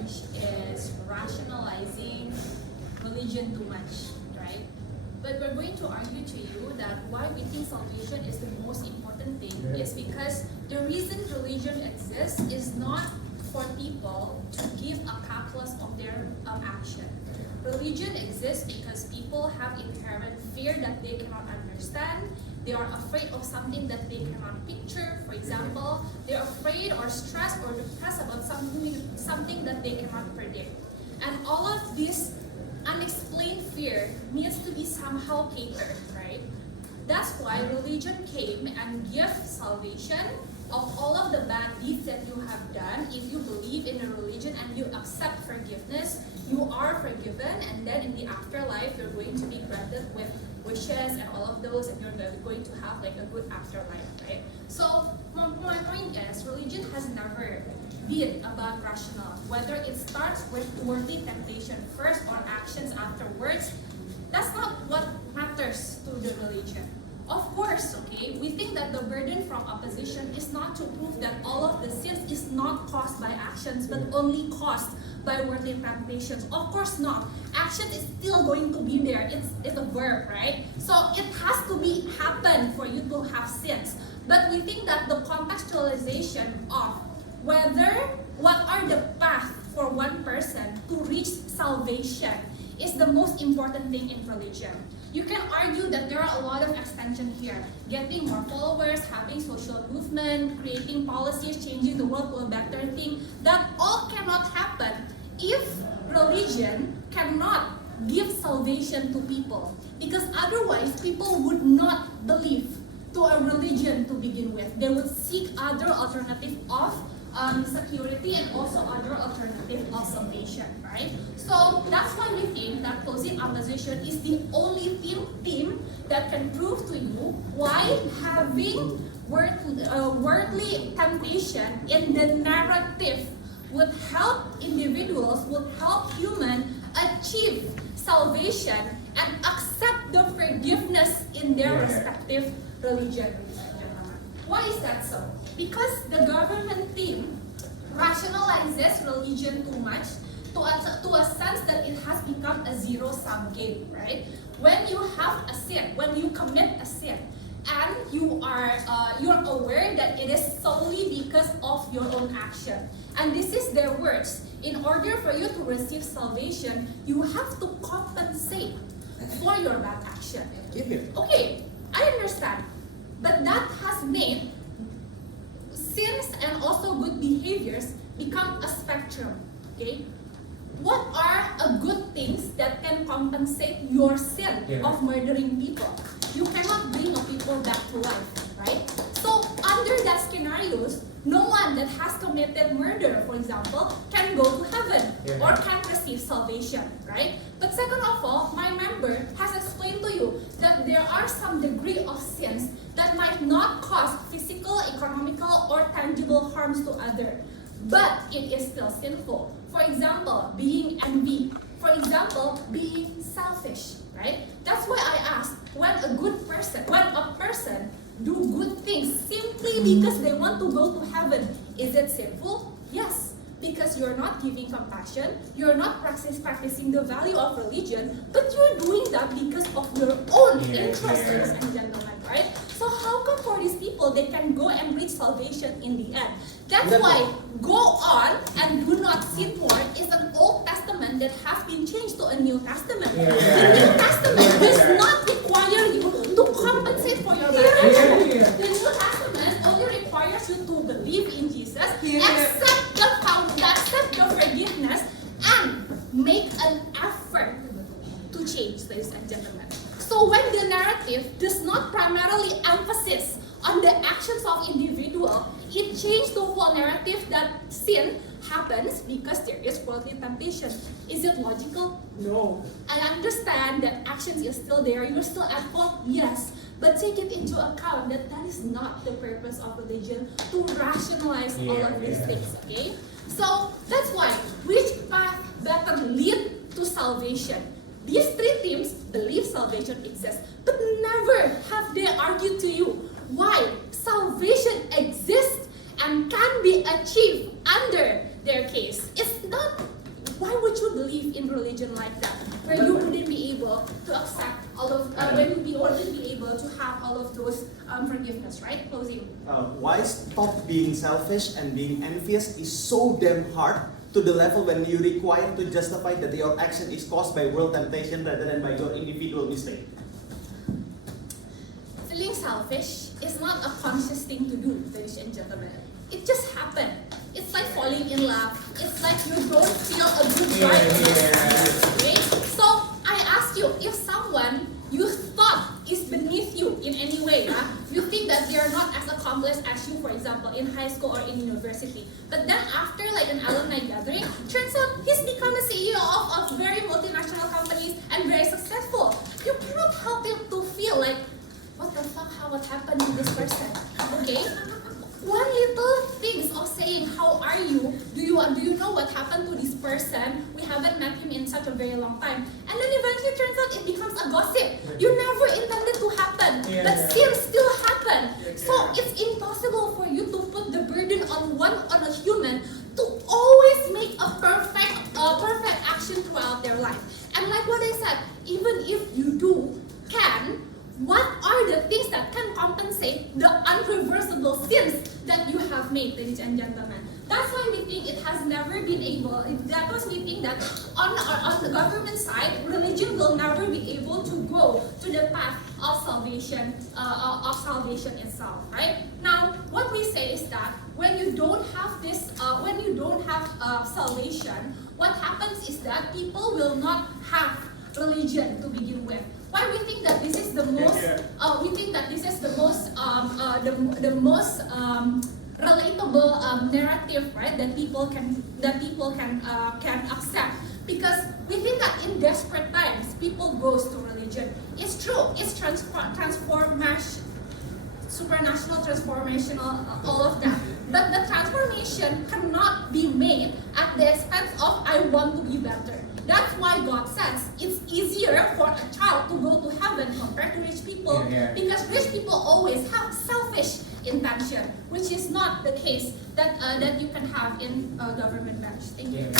charge is rationalizing religion too much, right? But we're going to argue to you that why we think salvation is the most important thing is because the reason religion exists is not for people to give a calculus of their action. Religion exists because people have inherent fear that they cannot understand. They are afraid of something that they cannot picture. For example, they're afraid or stressed or depressed about something that they cannot predict. And all of this unexplained fear needs to be somehow catered, right? That's why religion came and gave salvation of all of the bad deeds that you have done. If you believe in a religion and you accept forgiveness, you are forgiven, and then in the afterlife you're going to be granted with wishes and all of those, and you're going to have like a good afterlife, right? So my point is, religion has never been about rational. Whether it starts with worldly temptation first or actions afterwards, that's not what matters to the religion. Of course, okay, we think that the burden from opposition is not to prove that all of the sins is not caused by actions, but only caused by worldly temptations. Of course not. Action is still going to be there. It's a verb, right? So it has to be happen for you to have sins. But we think that the contextualization of what are the path for one person to reach salvation is the most important thing in religion. You can argue that there are a lot of extension here. Getting more followers, having social movement, creating policies, changing the world to a better thing. That all cannot happen if religion cannot give salvation to people. Because otherwise, people would not believe to a religion to begin with. They would seek other alternative of security and also other alternative of salvation, right? So that's why we think that closing opposition is the only theme that can prove to you why having worldly temptation in the narrative would help individuals, would help humans achieve salvation and accept the forgiveness in their respective religion. Why is that so? Because the government team rationalizes religion too much to a sense that it has become a zero-sum game, right? When you have a sin, when you commit a sin, and you're aware that it is solely because of your own action. And this is their words. In order for you to receive salvation, you have to compensate for your bad action. Okay, I understand. But that has made sins and also good behaviors become a spectrum, okay? What are good things that can compensate your sin of murdering people? You cannot bring a people back to life, right? So under that scenarios, no one that has committed murder, for example, can go to heaven or can receive salvation, right? But second of all, my member has explained to you that there are some degree of sins that might not cause physical, economical, or tangible harms to others, but it is still sinful. For example, being envy. For example, being selfish, right? That's why I ask, when a person do good things simply because they want to go to heaven, is it sinful? Yes, because you're not giving compassion, you're not practicing the value of religion, but you're doing that because of your own interests, ladies and gentlemen, right? So how come for these people they can go and reach salvation in the end? That's why go on and do not sin more is an Old Testament that has been changed to a New Testament. The New Testament does not require you to compensate for your bad action. The New Testament only requires you to believe in Jesus, accept the forgiveness, and make an effort to change, ladies and gentlemen. So when the narrative does not primarily emphasize on the actions of individual, it changed the whole narrative that sin happens because there is worldly temptation. Is it logical? No. I understand that actions is still there, you're still at fault, yes. But take it into account that that is not the purpose of religion, to rationalize all of these things, okay? So that's why, which path better lead to salvation? These three themes believe salvation exists, but never have they argued to you why salvation exists and can be achieved under their case. It's not you believe in religion like that, where you wouldn't be able to accept all of, when you wouldn't be able to have all of those forgiveness, right? Closing. Why stop being selfish and being envious is so damn hard to the level when you require to justify that your action is caused by world temptation rather than by your individual mistake. Feeling selfish is not a conscious thing to do, ladies and gentlemen. It just happened. It's like falling in love. It's like you don't feel a good vibe in yourself. Okay? So I ask you, if someone you thought is beneath you in any way, you think that they are not as accomplished as you, for example, in high school or in university. But then after like an alumni gathering, turns out he's become a CEO of very multinational companies and very successful. You cannot help him to feel like, what the fuck, what happened to this person? Okay? One little things of saying, how are you? Do you know what happened to this person? We haven't met him in such a very long time. And then eventually turns out it becomes a gossip. You never intended to happen, but still happen. So it's impossible for you to put the burden on a human to always make a perfect action throughout their life. And like what I said, even if you what are the things that can compensate the unreversible sins that you have made, ladies and gentlemen? That's why we think it has never been able, that was we think that on the government side, religion will never be able to go to the path of salvation itself, right? Now, what we say is that when you don't have this, salvation, what happens is that people will not have religion to begin with. Why we think that this is the most? We think that this is the most relatable narrative, right? That people can accept, because we think that in desperate times people goes to religion. It's true. It's supranational, transformational, all of that. But the transformation cannot be made at the expense of I want to be better. That's why God says it's easier for a child to go to heaven compared to rich people, because rich people always have selfish intention, which is not the case that you can have in government branch. Thank you.